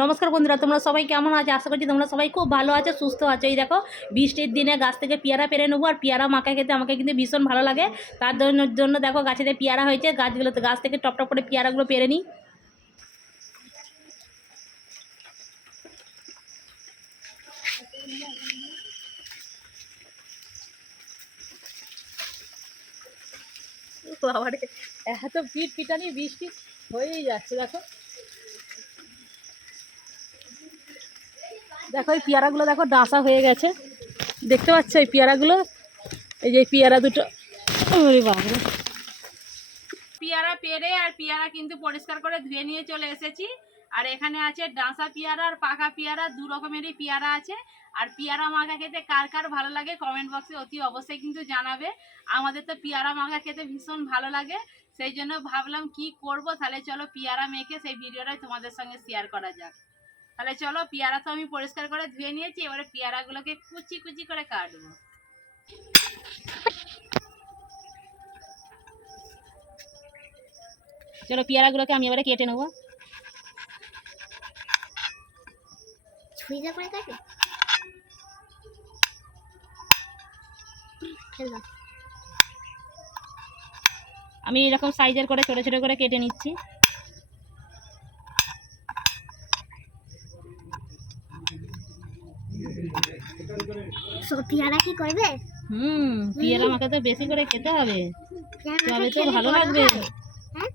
নমস্কার বন্ধুরা, তোমরা সবাই কেমন আছো? আশা করছি তোমরা সবাই খুব ভালো আছো, সুস্থ আছো। এই দেখো, বৃষ্টির দিনে গাছ থেকে পেয়ারা পেরে নেব, আর পেয়ারা মাখা খেতে আমাকে কিন্তু ভীষণ ভালো লাগে। তার জন্য দেখো গাছেতে পেয়ারা হয়েছে, গাছগুলোতে গাছ থেকে টপ টপ করে পেয়ারাগুলো পেরে নিই। এত পিট পিটানি বৃষ্টি হয়েই যাচ্ছে, দেখো। দেখো, এই পেয়ারাগুলো দেখো, ডাঁসা হয়ে গেছে। দেখতে পাচ্ছ এই পেয়ারাগুলো? এই যে পেয়ারা দুটো। পেয়ারা পেরে আর পেয়ারা কিন্তু পরিষ্কার করে ধুয়ে নিয়ে চলে এসেছি। আর এখানে আছে ডাঁসা পেয়ারা আর পাকা পেয়ারা, দু রকমেরই পেয়ারা আছে। আর পেয়ারা মাখা খেতে কার কার ভালো লাগে কমেন্ট বক্সে অতি অবশ্যই কিন্তু জানাবে। আমাদের তো পেয়ারা মাখা খেতে ভীষণ ভালো লাগে। সেই জন্য ভাবলাম কি করব? তাহলে চলো পেয়ারা মেখে সেই ভিডিওটাই তোমাদের সঙ্গে শেয়ার করা যাক। তাহলে চলো পেয়ারা তো আমি পরিষ্কার করে ধুয়ে নিয়েছি এবারে পেয়ারাগুলোকে কুচি কুচি করে কাটবো। চলো পেয়ারাগুলোকে আমি এবারে কেটে নেব। ছুরিটা করে কাটবে? আমি এরকম সাইজের করে ছোটো ছোটো করে কেটে নিচ্ছি। পেয়ারা কি করবে? হুম পেয়ারা আমাকে তো বেশি করে খেতে হবে। তবে তো ভালো লাগবে। হয়।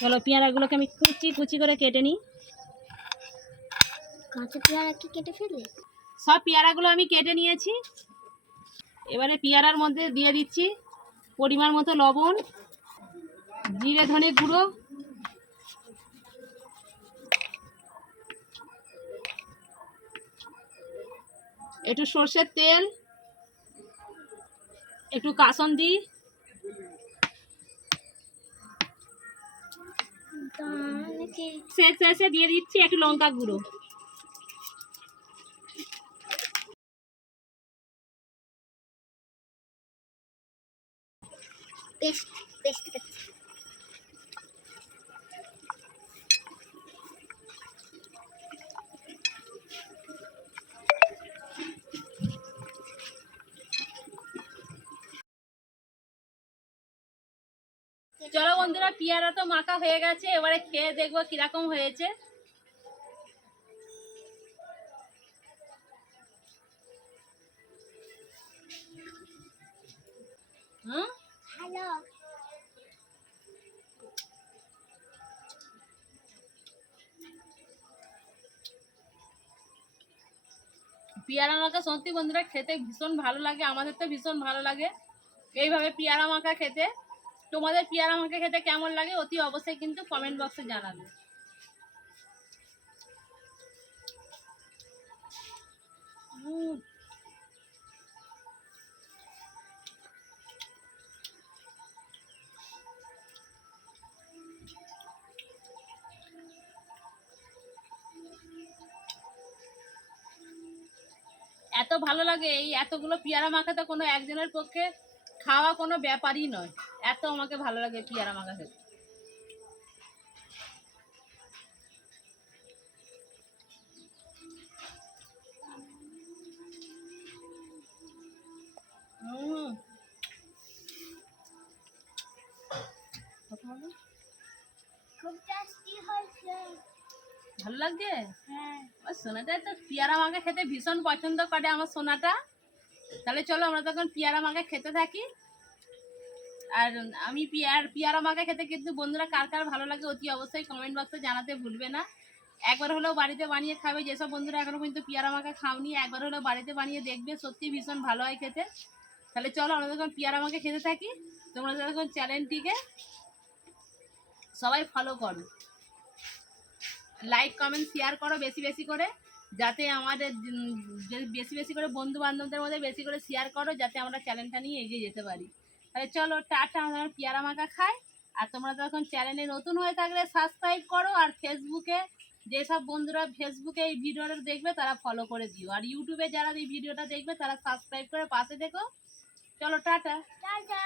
চলো পেয়ারাগুলোকে আমি কুচি কুচি করে কেটে নিই। কাঁচা পেয়ারা কি কেটে ফেললে? সব পেয়ারাগুলো আমি কেটে নিয়েছি। এবারে পেয়ারার মধ্যে দিয়ে দিচ্ছি পরিমাণ মতো লবণ জিরে ধনে গুঁড়ো একটু সর্ষের তেল একটু কাসন্দি শেষ শেষে দিয়ে দিচ্ছি একটু লঙ্কা গুঁড়ো। চলো বন্ধুরা পিয়ারা তো মাখা হয়ে গেছে এবারে খেয়ে দেখব কীরকম হয়েছে। হুম? পেয়ারা মাখা সত্যি বন্ধুরা খেতে ভীষণ ভালো লাগে, আমাদের তো ভীষণ ভালো লাগে। এইভাবে পিয়ারা মাখা খেতে। তোমাদের পিয়ারা মাখা খেতে কেমন লাগে অতি অবশ্যই কিন্তু কমেন্ট বক্সে জানাবে। এত ভালো লাগে, এই এতগুলো পেয়ারা মাখা তো কোনো একজনের পক্ষে খাওয়া কোনো ব্যাপারই নয়। এত আমাকে ভালো লাগে পেয়ারা মাখা খেতে। খুব টেস্টি হয়েছে ভালো লাগছে হ্যাঁ। আমার সোনাটা তো পেয়ারা মাখা খেতে ভীষণ পছন্দ করে আমার সোনাটা। তাহলে চলো আমরা তখন পেয়ারা মাখা খেতে থাকি। আর আমি পেয়ার পেয়ারা মাখা খেতে কিন্তু বন্ধুরা কার কার ভালো লাগে অতি অবশ্যই কমেন্ট বক্সে জানাতে ভুলবে না। একবার হলেও বাড়িতে বানিয়ে খাবে যেসব বন্ধুরা এখনও পর্যন্ত পেয়ারা মাখা খাওনি একবার হলেও বাড়িতে বানিয়ে দেখবে সত্যি ভীষণ ভালো হয় খেতে। তাহলে চলো আমরা তখন পেয়ারা মাখা খেতে থাকি। তোমরা তখন চ্যানেলটিকে সবাই ফলো করো। লাইক কমেন্ট শেয়ার করো বেশি বেশি করে। যাতে আমাদের বেশি বেশি করে বন্ধু বান্ধবদের মধ্যে বেশি করে শেয়ার করো, যাতে আমরা চ্যানেলটা নিয়ে এগিয়ে যেতে পারি। তাহলে চলো, টাটা, আমরা পেয়ারা মাখা খাই। আর তোমরা যখন চ্যানেলে নতুন হয়ে থাকলে সাবস্ক্রাইব করো, আর ফেসবুকে যেসব বন্ধুরা ফেসবুকে এই ভিডিওটা দেখবে, তারা ফলো করে দিও। আর ইউটিউবে যারা এই ভিডিওটা দেখবে, তারা সাবস্ক্রাইব করে পাশে দেখো চলো, টাটা। টাটা।